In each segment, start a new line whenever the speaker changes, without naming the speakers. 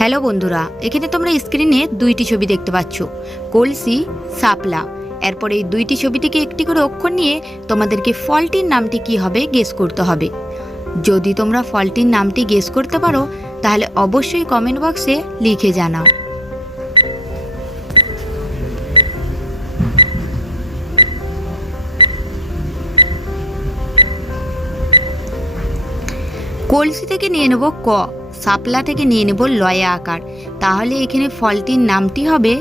Hello বন্ধুরা, এখানে তোমরা স্ক্রিনে দুইটি ছবি দেখতে পাচ্ছ। কলসি, সাপলা। এরপর এই দুইটি ছবি থেকে একটি করে অক্ষর নিয়ে তোমাদেরকে ফলটির নামটি কি হবে গেস করতে হবে। যদি তোমরা ফলটির নামটি গেস করতে পারো, তাহলে অবশ্যই কমেন্ট বক্সে লিখে জানাও। কলসি থেকে নিয়ে নেব ক। সাপলা থেকে নিয়ে নেব লয়া আকার। তাহলে এখানে ফলটির নামটি হবে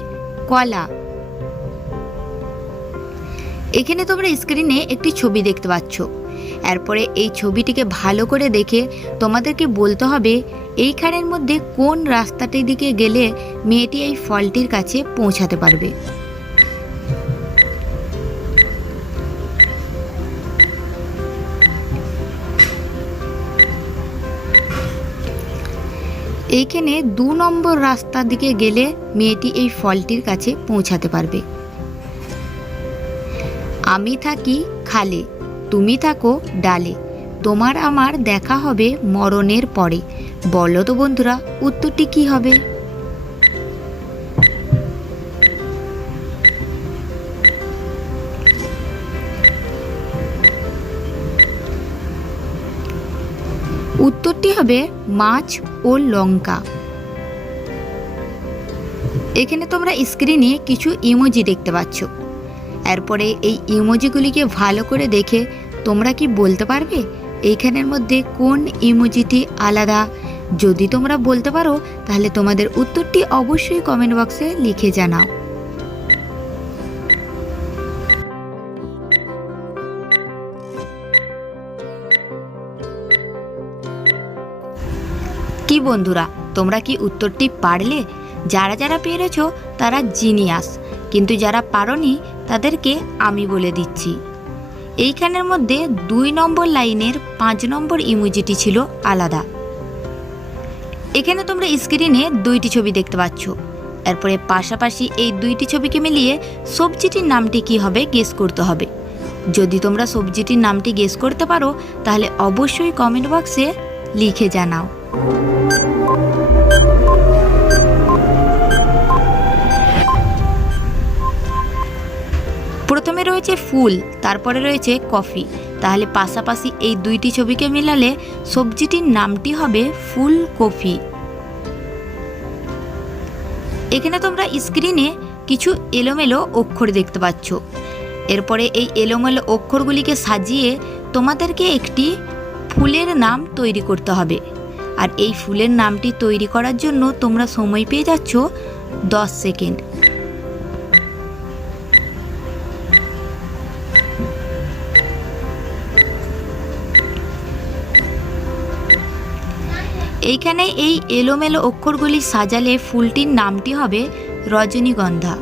কলা। এখানে তোমরা স্ক্রিনে একটি ছবি দেখতে পাচ্ছ। এরপরে এই ছবিটিকে ভালো করে দেখে তোমাদেরকে বলতে হবে, এইখানের মধ্যে কোন রাস্তাটির দিকে গেলে মেয়েটি এই ফলটির কাছে পৌঁছাতে পারবে। এইখানে দু নম্বর রাস্তার দিকে গেলে মেয়েটি এই ফলটির কাছে পৌঁছাতে পারবে। আমি থাকি খালে, তুমি থাকো ডালে। তোমার আমার দেখা হবে মরণের পরে। বলো তো বন্ধুরা, উত্তরটি কি হবে? উত্তরটি হবে মাছ ও লঙ্কা। এখানে তোমরা স্ক্রিনে কিছু ইমোজি দেখতে পাচ্ছ। এরপরে এই ইমোজিগুলিকে ভালো করে দেখে তোমরা কি বলতে পারবে? এইখানের মধ্যে কোন ইমোজিটি আলাদা? যদি তোমরা বলতে পারো, তাহলে তোমাদের উত্তরটি অবশ্যই কমেন্ট বক্সে লিখে জানাও। কি বন্ধুরা, তোমরা কি উত্তরটি পারলে? যারা যারা পেরেছ তারা জিনিয়াস, কিন্তু যারা পারোনি তাদেরকে আমি বলে দিচ্ছি। এইখানের মধ্যে দুই নম্বর লাইনের পাঁচ নম্বর ইমোজিটি ছিল আলাদা। এখানে তোমরা স্ক্রিনে দুইটি ছবি দেখতে পাচ্ছ। এরপরে পাশাপাশি এই দুইটি ছবিকে মিলিয়ে সবজিটির নামটি কি হবে গেস করতে হবে। যদি তোমরা সবজিটির নামটি গেস করতে পারো, তাহলে অবশ্যই কমেন্ট বক্সে লিখে জানাও। প্রথমে রয়েছে ফুল, তারপরে রয়েছে কফি। তাহলে পাশাপাশি এই দুইটি ছবিকে মেলালে সবজিটির নামটি হবে ফুলকপি এখানে তোমরা স্ক্রিনে কিছু এলোমেলো অক্ষর দেখতে পাচ্ছ। এরপরে এই এলোমেলো অক্ষরগুলিকে সাজিয়ে তোমাদেরকে একটি ফুলের নাম তৈরি করতে হবে। আর এই ফুলের নামটি তৈরি করার জন্য তোমরা সময় পেয়ে যাচ্ছ দশ সেকেন্ড। এইখানে এই এলোমেলো অক্ষরগুলি সাজালে ফুলটির নামটি হবে রজনীগন্ধা।